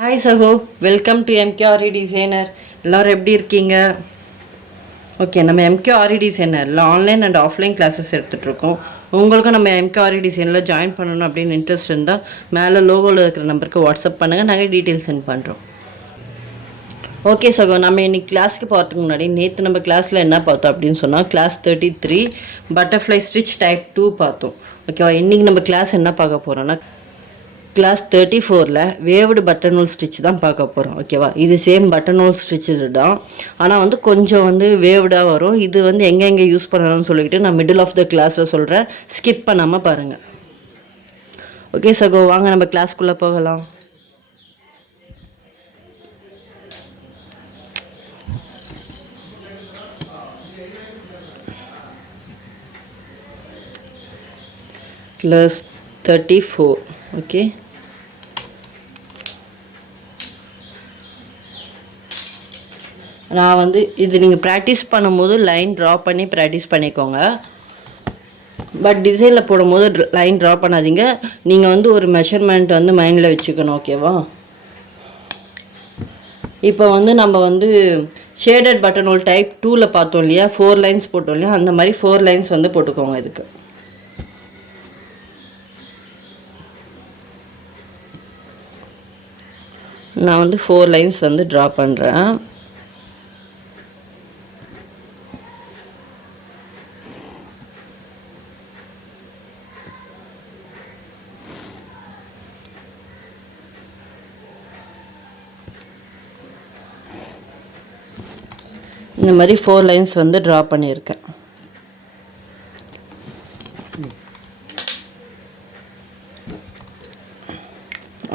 Hi சகோ, welcome to எம்கேஆர்இ designer. எல்லோரும் எப்படி இருக்கீங்க? ஓகே, நம்ம எம்கேஆர்இ டிசைனரில் ஆன்லைன் அண்ட் ஆஃப்லைன் கிளாஸஸ் எடுத்துகிட்ருக்கோம். உங்களுக்கும் நம்ம எம்கேஆர்இ டிசைனில் ஜாயின் பண்ணணும் அப்படின்னு இன்ட்ரெஸ்ட் இருந்தால் மேலே லோகோவில் இருக்கிற நம்பருக்கு வாட்ஸ்அப் பண்ணுங்கள், நாங்கள் டீட்டெயில்ஸ் சென்ட் பண்ணுறோம். ஓகே சகோ, நம்ம இன்றைக்கி கிளாஸ்க்கு போகிறதுக்கு முன்னாடி நேற்று நம்ம கிளாஸில் என்ன பார்த்தோம் அப்படின்னு சொன்னால் கிளாஸ் 33 பட்டர்ஃப்ளை ஸ்டிச் டைப் 2 பார்த்தோம். ஓகேவா, இன்றைக்கி நம்ம கிளாஸ் என்ன பார்க்க போகிறோன்னா class 34ல் waved button whole stitch தான் பார்க்க போகிறோம். ஓகேவா, இது சேம் பட்டன் ஹோல் ஸ்டிச் தான், ஆனால் கொஞ்சம் வேவ்டாக வரும். இது எங்கே யூஸ் பண்ணணும்னு சொல்லிக்கிட்டு நான் மிடில் ஆஃப் த கிளாஸில் சொல்கிறேன், ஸ்கிப் பண்ணாமல் பாருங்கள். ஓகே சகோ, வாங்க நம்ம கிளாஸ்க்குள்ளே போகலாம். கிளாஸ் 34. ஓகே, நான் இது நீங்கள் ப்ராக்டிஸ் பண்ணும்போது லைன் ட்ரா பண்ணி ப்ராக்டிஸ் பண்ணிக்கோங்க. பட் டிசைனில் போடும்போது லைன் ட்ரா பண்ணாதீங்க. நீங்கள் ஒரு மெஷர்மெண்ட் மைண்டில் வச்சுக்கணும். ஓகேவா, இப்போ நம்ம ஷேடட் பட்டன் ஹோல் டைப் 2ல் பார்த்தோம் இல்லையா, 4 லைன்ஸ் போட்டோம் இல்லையா, அந்த மாதிரி 4 லைன்ஸ் போட்டுக்கோங்க. இதுக்கு நான் 4 லைன்ஸ் ட்ரா பண்ணுறேன். இந்த மாதிரி 4 லைன்ஸ் ட்ரா பண்ணியிருக்கேன்.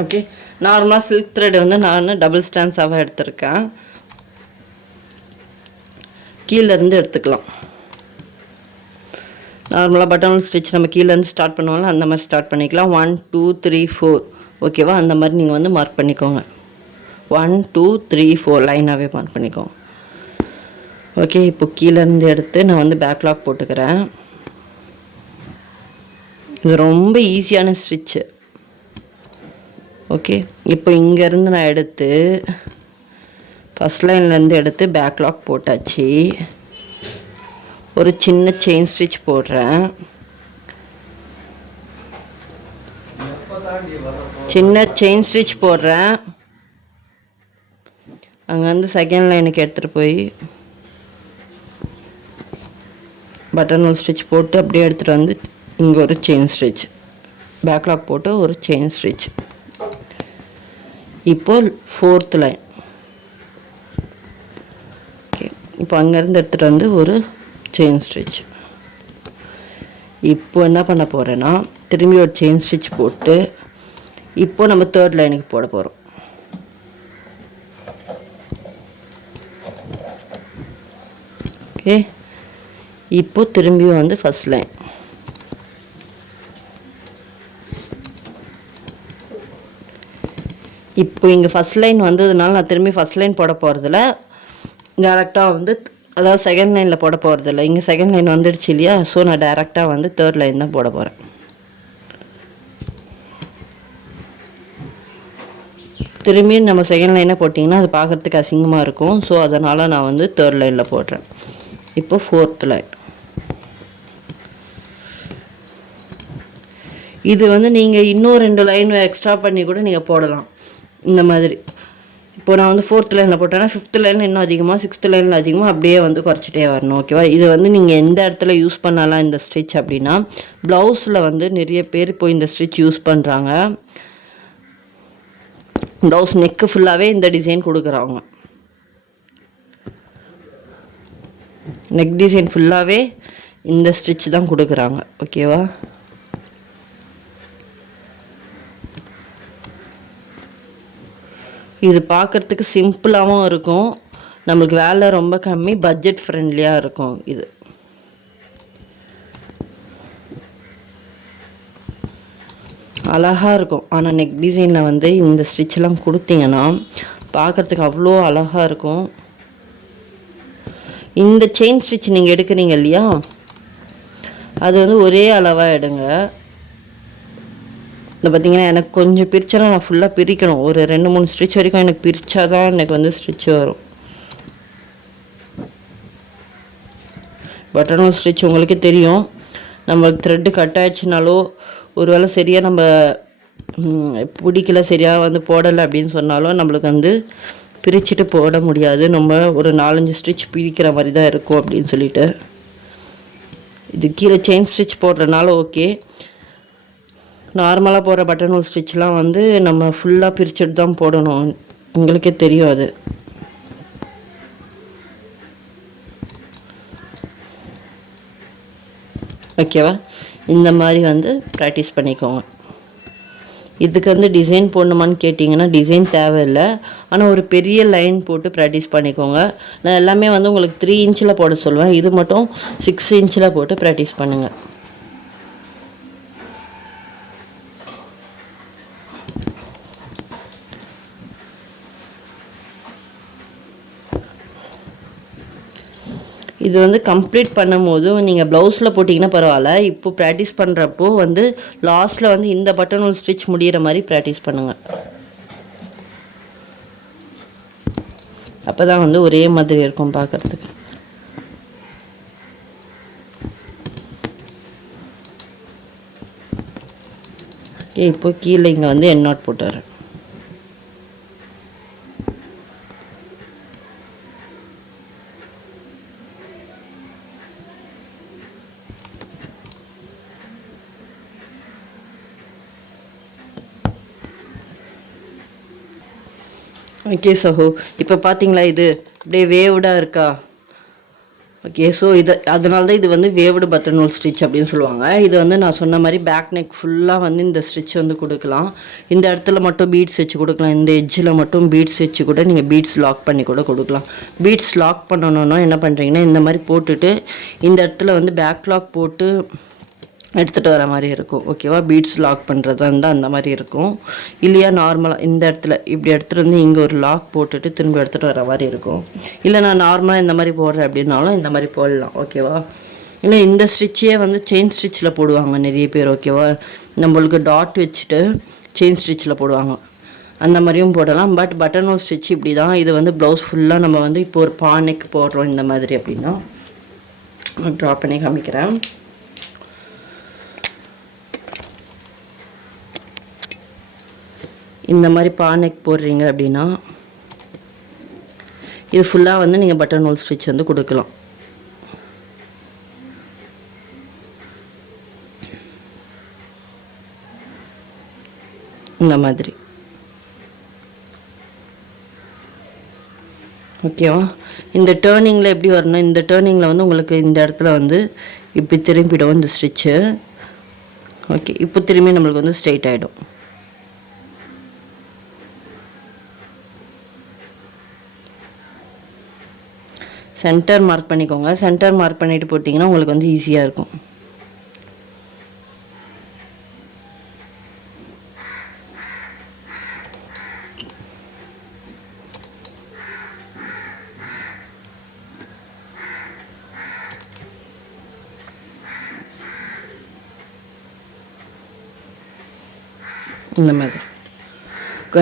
ஓகே, நார்மலாக சில்க் த்ரெட் நான் டபுள் ஸ்டான்ஸாக எடுத்திருக்கேன். கீழேருந்து எடுத்துக்கலாம். நார்மலாக பட்டன் ஹோல் ஸ்டிச் நம்ம கீழேருந்து ஸ்டார்ட் பண்ணுவோம்ல, அந்த மாதிரி ஸ்டார்ட் பண்ணிக்கலாம். 1 2 3 4. ஓகேவா, அந்த மாதிரி நீங்கள் மார்க் பண்ணிக்கோங்க. 1 2 3 4 லைனாகவே மார்க் பண்ணிக்கோங்க. ஓகே, இப்போ கீழேருந்து எடுத்து நான் பேக்லாக் போட்டுக்கிறேன். இது ரொம்ப ஈஸியான ஸ்டிச்சு. ஓகே, இப்போ இங்கேருந்து நான் எடுத்து ஃபஸ்ட் லைன்லேருந்து எடுத்து பேக்லாக் போட்டாச்சு. ஒரு சின்ன செயின் ஸ்டிச் போடுறேன். சின்ன செயின் ஸ்டிச் போடுறேன். அங்கேருந்து செகண்ட் லைனுக்கு எடுத்துகிட்டு போய் பட்டன் ஹோல் ஸ்டிச் போட்டு அப்படியே எடுத்துகிட்டு இங்கே ஒரு செயின் ஸ்டிச், பேக்லாக் போட்டு ஒரு செயின் ஸ்டிச். இப்போ 4th லைன். ஓகே, இப்போ அங்கேருந்து எடுத்துகிட்டு ஒரு செயின் ஸ்டிச். இப்போ என்ன பண்ண போகிறேன்னா திரும்பி ஒரு செயின் ஸ்டிச் போட்டு இப்போ நம்ம 3rd லைனுக்கு போட போகிறோம். ஓகே, இப்போ திரும்பியும் ஃபஸ்ட் லைன். இப்போ இங்கே ஃபஸ்ட் லைன் வந்ததுனால நான் திரும்பி ஃபஸ்ட் லைன் போட போகிறதில்ல, டேரெக்டாக அதாவது செகண்ட் லைனில் போட போகிறதில்ல. இங்கே செகண்ட் லைன் வந்துடுச்சு இல்லையா, ஸோ நான் டேரெக்டாக 3rd லைன் தான் போட போகிறேன். திரும்பியும் நம்ம செகண்ட் லைனை போட்டிங்கன்னா அது பார்க்குறதுக்கு அசிங்கமாக இருக்கும். ஸோ அதனால் நான் 3rd லைனில் போடுறேன். இப்போ 4th லைன். இது நீங்கள் இன்னும் 2 லைன் எக்ஸ்ட்ரா பண்ணி கூட நீங்கள் போடலாம் இந்த மாதிரி. இப்போ நான் 4th லைனில் போட்டேன்னா 5th லைனில் இன்னும் அதிகமாக, 6th லைனில் அதிகமாக அப்படியே குறைச்சிட்டே வரணும். ஓகேவா, இது நீங்கள் எந்த இடத்துல யூஸ் பண்ணலாம் இந்த ஸ்டிச் அப்படின்னா, ப்ளவுஸில் நிறைய பேர் இப்போ இந்த ஸ்டிச் யூஸ் பண்ணுறாங்க. ப்ளவுஸ் நெக்கு ஃபுல்லாகவே இந்த டிசைன் கொடுக்குறாங்க. நெக் டிசைன் ஃபுல்லாகவே இந்த ஸ்டிச் தான் கொடுக்குறாங்க. ஓகேவா, இது பார்க்குறதுக்கு சிம்பிளாகவும் இருக்கும், நம்மளுக்கு வேலை ரொம்ப கம்மி, பட்ஜெட் ஃப்ரெண்ட்லியாக இருக்கும். இது அழகாக இருக்கும். ஆனால் நெக் டிசைனில் இந்த ஸ்டிச்செல்லாம் கொடுத்தீங்கன்னா பார்க்குறதுக்கு அவ்வளோ அழகாக இருக்கும். இந்த செயின் ஸ்டிச் நீங்கள் எடுக்கிறீங்க இல்லையா, அது ஒரே அளவாக எடுங்க. இந்த பார்த்திங்கன்னா எனக்கு கொஞ்சம் பிரித்தாலும் நான் ஃபுல்லாக பிரிக்கணும். ஒரு 2-3 ஸ்டிச் வரைக்கும் எனக்கு பிரித்தா தான் எனக்கு வந்து ஸ்டிச் வரும். பட்டன் ஹோல் ஸ்டிச் உங்களுக்கே தெரியும், நம்மளுக்கு த்ரெட்டு கட் ஆகிடுச்சினாலோ ஒரு வேளை சரியாக நம்ம பிடிக்கல, சரியாக வந்து போடலை அப்படின்னு சொன்னாலும் நம்மளுக்கு வந்து பிரிச்சுட்டு போட முடியாது. நம்ம ஒரு 4-5 ஸ்டிச் பிரிக்கிற மாதிரி தான் இருக்கும் அப்படின்னு சொல்லிட்டு. இது கீழே செயின் ஸ்டிச் போடுறதுனால ஓகே. நார்மலாக போடுற பட்டன் ஹோல் ஸ்டிச்லாம் வந்து நம்ம ஃபுல்லாக பிரிச்சுட்டு தான் போடணும், உங்களுக்கே தெரியும் அது. ஓகேவா? இந்த மாதிரி வந்து ப்ராக்டிஸ் பண்ணிக்கோங்க. இதுக்கு வந்து டிசைன் போடணுமான்னு கேட்டிங்கன்னா டிசைன் தேவையில்லை. ஆனால் ஒரு பெரிய லைன் போட்டு ப்ராக்டிஸ் பண்ணிக்கோங்க. நான் எல்லாமே வந்து உங்களுக்கு 3 இன்ச்சில் போட சொல்லுவேன். இது மட்டும் 6 இன்ச்சில் போட்டு ப்ராக்டிஸ் பண்ணுங்கள். இது வந்து கம்ப்ளீட் பண்ணும்போது நீங்கள் ப்ளவுஸில் போட்டிங்கன்னா பரவாயில்ல. இப்போ ப்ராக்டிஸ் பண்ணுறப்போ வந்து லாஸ்ட்டில் வந்து இந்த பட்டன் ஹோல் ஸ்டிச் முடிகிற மாதிரி ப்ராக்டிஸ் பண்ணுங்கள். அப்போ தான் வந்து ஒரே மாதிரி இருக்கும் பார்க்குறதுக்கு. ஓகே, இப்போ கீழே இங்கே வந்து என் நாட் போட்டு வரேன். ஓகே சஹோ, இப்போ பார்த்தீங்களா இது அப்படியே வேவ்டாக இருக்கா? ஓகே, ஸோ இது அதனால தான் இது வந்து வேவ்டு பட்டன் ஹோல் ஸ்டிச் அப்படின்னு சொல்லுவாங்க. இது வந்து நான் சொன்ன மாதிரி பேக் நெக் ஃபுல்லாக வந்து இந்த ஸ்டிச் வந்து கொடுக்கலாம். இந்த இடத்துல மட்டும் பீட்ஸ் வச்சு கொடுக்கலாம். இந்த எட்ஜில் மட்டும் பீட்ஸ் வச்சு கூட நீங்கள் பீட்ஸ் லாக் பண்ணி கூட கொடுக்கலாம். பீட்ஸ் லாக் பண்ணணுன்னா என்ன பண்ணுறீங்கன்னா இந்த மாதிரி போட்டுட்டு இந்த இடத்துல வந்து பேக் லாக் போட்டு எடுத்துகிட்டு வர மாதிரி இருக்கும். ஓகேவா? பீட்ஸ் லாக் பண்ணுறது இருந்தால் அந்த மாதிரி இருக்கும். இல்லையா நார்மலாக இந்த இடத்துல இப்படி எடுத்துகிட்டு வந்து இங்கே ஒரு லாக் போட்டுட்டு திரும்ப எடுத்துகிட்டு வர மாதிரி இருக்கும். இல்லை நான் நார்மலாக இந்த மாதிரி போடுறேன் அப்படின்னாலும் இந்த மாதிரி போடலாம். ஓகேவா? இல்லை இந்த ஸ்டிச்சே வந்து செயின் ஸ்டிச்சில் போடுவாங்க நிறைய பேர். ஓகேவா? நம்மளுக்கு டாட் வச்சுட்டு செயின் ஸ்டிச்சில் போடுவாங்க, அந்த மாதிரியும் போடலாம். பட் பட்டன் ஹோல் ஸ்டிச் இப்படி தான். இது வந்து ப்ளவுஸ் ஃபுல்லாக நம்ம வந்து இப்போ ஒரு பானைக்கு போடுறோம் இந்த மாதிரி அப்படின்னா ட்ரா பண்ணி காமிக்கிறேன். இந்த மாதிரி பானைக்கு போடுறீங்க அப்படின்னா இது ஃபுல்லாக வந்து நீங்கள் பட்டன் ஹோல் ஸ்டிச் வந்து கொடுக்கலாம். இந்த மாதிரி. ஓகேவா? இந்த டேர்னிங்கில் எப்படி வரணும், இந்த டேர்னிங்கில் வந்து உங்களுக்கு இந்த இடத்துல வந்து இப்படி திரும்பிடும் இந்த ஸ்டிச்சு. ஓகே, இப்போ திரும்பி நம்மளுக்கு வந்து ஸ்ட்ரெயிட் ஆகிடும். சென்டர் மார்க் பண்ணிக்கோங்க. சென்டர் மார்க் பண்ணிவிட்டு போட்டிங்கன்னா உங்களுக்கு வந்து ஈஸியாக இருக்கும். இந்த மாதிரி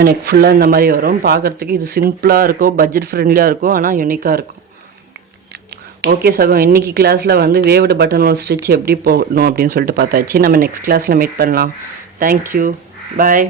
நெக் ஃபுல்லாக இந்த மாதிரி வரும். பார்க்குறதுக்கு இது சிம்பிளாக இருக்கும், பட்ஜெட் ஃப்ரெண்ட்லியாக இருக்கும், ஆனால் யூனிக்காக இருக்கும். ஓகே சகோ, இன்றைக்கி கிளாஸில் வந்து வேவ்டு பட்டன் ஹோல் ஸ்டிச் எப்படி போடணும் அப்படின்னு சொல்லிட்டு பார்த்தாச்சு. நம்ம நெக்ஸ்ட் கிளாஸில் மீட் பண்ணலாம். தேங்க்யூ, பாய்.